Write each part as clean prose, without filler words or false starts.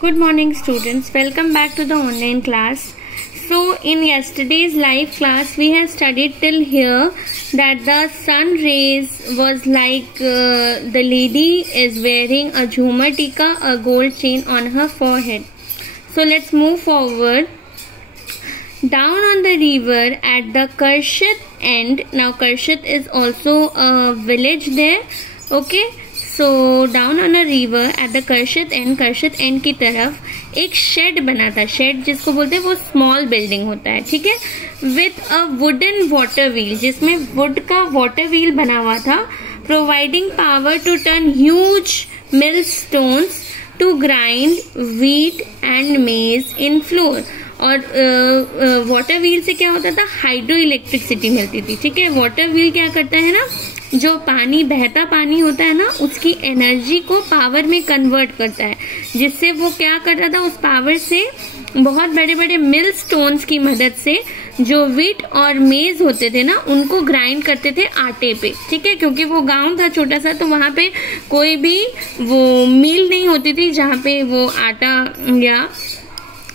Good morning students, welcome back to the online class. So in yesterday's live class we have studied till here that the sun rays was like the lady is wearing a jhumar tika, a gold chain on her forehead. So let's move forward. Down on the river at the Karshit end, now Karshit is also a village there, okay. So down on a river at the Karshit end की तरफ एक shade बना था. Shade जिसको बोलते हैं वो small building होता है, ठीक है, with a wooden water wheel, जिसमें वुड का वाटर व्हील बना हुआ था, providing power to turn huge mill stones to grind wheat and maize in flour. और वाटर व्हील से क्या होता था, हाइड्रो इलेक्ट्रिसिटी मिलती थी, ठीक है. वाटर व्हील क्या करता है ना, जो पानी बहता पानी होता है ना उसकी एनर्जी को पावर में कन्वर्ट करता है, जिससे वो क्या करता था, उस पावर से बहुत बड़े बड़े मिल स्टोन्स की मदद से जो व्हीट और मेज होते थे ना उनको ग्राइंड करते थे आटे पे, ठीक है. क्योंकि वो गांव था छोटा सा, तो वहां पे कोई भी वो मिल नहीं होती थी जहाँ पे वो आटा या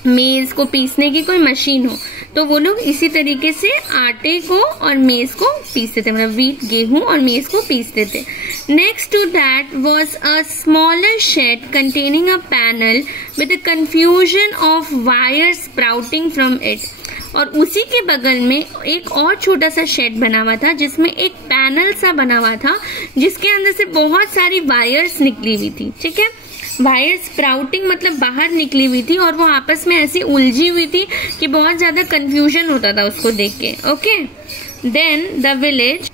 मेज को पीसने की कोई मशीन हो. तो वो लोग इसी तरीके से आटे को और मेज को पीसते थे, मतलब व्हीट गेहूं और मेज को पीसते थे. Next to that was a smaller shed containing a panel with a confusion of wire sprouting from it. और उसी के बगल में एक और छोटा सा शेड बना हुआ था जिसमें एक पैनल सा बना हुआ था जिसके अंदर से बहुत सारी वायर्स निकली हुई थी, ठीक है. वायर स्प्राउटिंग मतलब बाहर निकली हुई थी और वो आपस में ऐसी उलझी हुई थी कि बहुत ज्यादा कंफ्यूजन होता था उसको देख के, okay. Then the village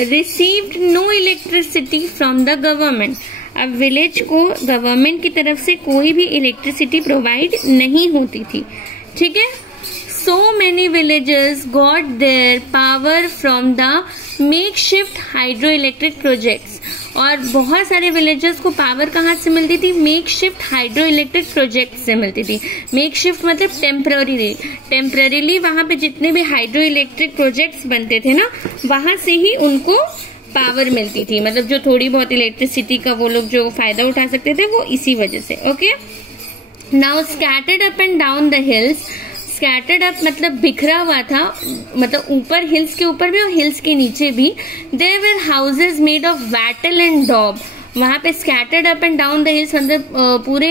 received no electricity from the government. अब विलेज को गवर्नमेंट की तरफ से कोई भी इलेक्ट्रिसिटी प्रोवाइड नहीं होती थी, ठीक है. So many villagers got their power from the makeshift hydroelectric projects. और बहुत सारे विलेजर्स को पावर कहाँ से मिलती थी, मेकशिफ्ट हाइड्रो इलेक्ट्रिक प्रोजेक्ट से मिलती थी. मेकशिफ्ट मतलब टेम्पररीली वहां पे जितने भी हाइड्रो इलेक्ट्रिक प्रोजेक्ट्स बनते थे ना वहां से ही उनको पावर मिलती थी. मतलब जो थोड़ी बहुत इलेक्ट्रिसिटी का वो लोग जो फायदा उठा सकते थे वो इसी वजह से, okay. Now scattered up and down the hills. Scattered up मतलब बिखरा हुआ था, मतलब ऊपर हिल्स के ऊपर भी और हिल्स के नीचे भी. There were houses made of wattle and daub. वहां पे scattered up and down the hills मतलब पूरे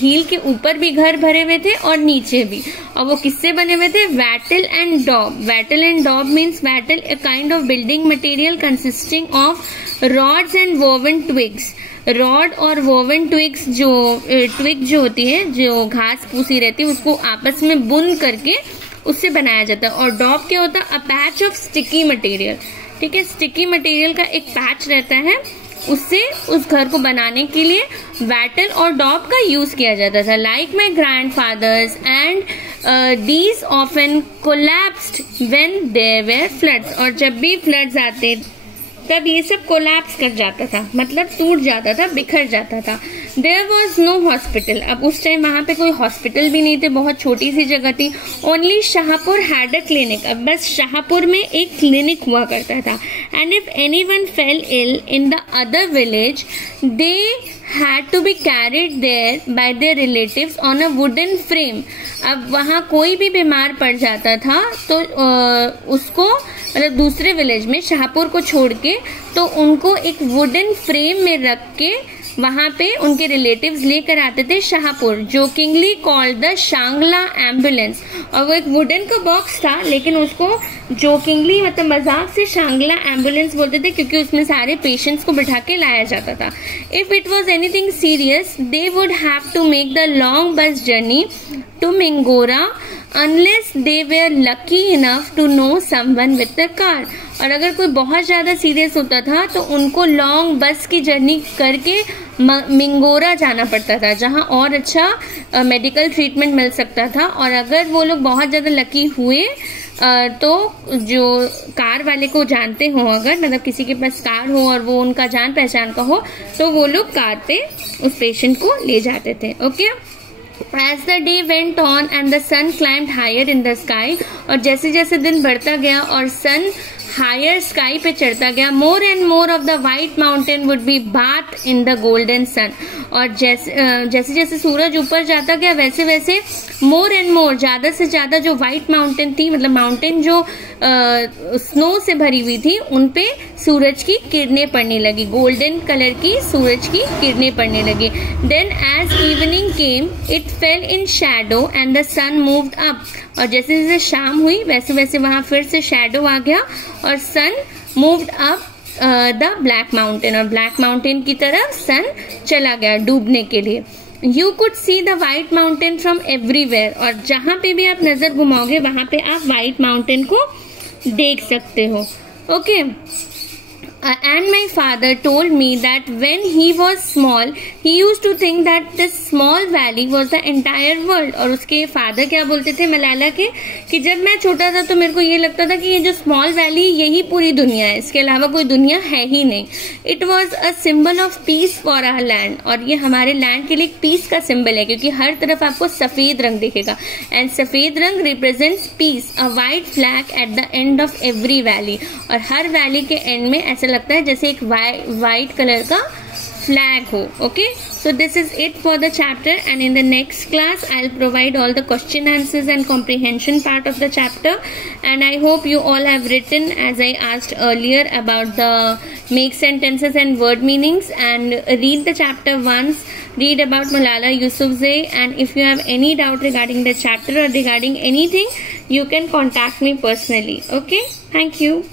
हिल के ऊपर भी घर भरे हुए थे और नीचे भी. और वो किससे बने हुए थे, wattle and daub. Wattle and daub means wattle a kind of building material consisting of rods and woven twigs. Rod और वोवन ट्विग्स जो ट्विग जो होती है, जो घास फूसी रहती है, उसको आपस में बुन करके उससे बनाया जाता है. और डॉब क्या होता है, a patch of sticky material, ठीक है. स्टिकी मटेरियल का एक पैच रहता है, उससे उस घर को बनाने के लिए वैटल और डॉब का यूज किया जाता था. Like my grandfathers and these often collapsed when there were floods. और जब भी फ्लड्स आते तब ये सब कोलैप्स कर जाता था, मतलब टूट जाता था, बिखर जाता था. There was no hospital. अब उस टाइम वहां पे कोई हॉस्पिटल भी नहीं थे, बहुत छोटी सी जगह थी. Only Shahpur had a clinic. अब बस शाहपुर में एक क्लिनिक हुआ करता था. And if anyone fell ill in the other village they had to be carried there by their relatives on a wooden frame. अब वहाँ कोई भी बीमार पड़ जाता था तो उसको मतलब दूसरे विलेज में शाहपुर को छोड़ के तो उनको एक वुडन फ्रेम में रख के वहां पे उनके रिलेटिव्स लेकर आते थे Shahpur, jokingly called the Shangla ambulance. और वो एक वुडन का बॉक्स था लेकिन उसको जोकिंगली मतलब मजाक से शांगला एम्बुलेंस बोलते थे क्योंकि उसमें सारे पेशेंट्स को बिठा के लाया जाता था. If it was anything serious they would have to make the long bus journey to Mingora unless they were lucky enough to know someone with a car. और अगर कोई बहुत ज्यादा सीरियस होता था तो उनको लॉन्ग बस की जर्नी करके मिंगोरा जाना पड़ता था, जहां और अच्छा मेडिकल ट्रीटमेंट मिल सकता था. और अगर वो लोग बहुत ज्यादा लकी हुए तो जो कार वाले को जानते हो, अगर मतलब किसी के पास कार हो और वो उनका जान पहचान का हो, तो वो लोग कार पे उस पेशेंट को ले जाते थे, okay. As the day went on and the sun climbed higher in the sky, और जैसे जैसे दिन बढ़ता गया और सन हायर स्काई पे चढ़ता गया, more and more of the white mountain would be bath in the golden sun. और जैसे जैसे सूरज ऊपर जाता गया वैसे वैसे मोर एंड मोर, ज्यादा से ज्यादा जो व्हाइट माउंटेन थी, मतलब माउंटेन जो स्नो से भरी हुई थी, उनपे सूरज की किरणें पड़ने लगी, गोल्डन कलर की सूरज की किरणें पड़ने लगी। Then as evening came it fell in shadow and the sun moved up. और जैसे जैसे शाम हुई वैसे वैसे वहां फिर से शैडो आ गया और sun moved up the black mountain, और ब्लैक माउंटेन की तरफ सन चला गया डूबने के लिए। You could see the white mountain from everywhere, और जहां पे भी आप नजर घुमाओगे वहां पे आप व्हाइट माउंटेन को देख सकते हो। Okay, and my father told me that when he was small he used to think that this small valley was the entire world। और उसके फादर क्या बोलते थे मलाला के कि जब मैं छोटा था तो मेरे को ये लगता था कि ये जो स्मॉल वैली यही पूरी दुनिया है, इसके अलावा कोई दुनिया है ही नहीं। It was a symbol of peace for our land, और ये हमारे लैंड के लिए पीस का सिंबल है, क्योंकि हर तरफ आपको सफेद रंग दिखेगा, एंड सफेद रंग represents peace. A white flag at the end of every valley, और हर वैली के एंड में ऐसा लगता है जैसे एक व्हाइट कलर का फ्लैग हो। Okay, so this is it for the chapter, and in the next class I'll provide all the question answers and comprehension part of the chapter, and I hope you all have written as I asked earlier about the make sentences and word meanings, and read the chapter once, read about Malala Yousafzai, and if you have any doubt regarding the chapter or regarding anything, you can contact me personally. Okay, thank you.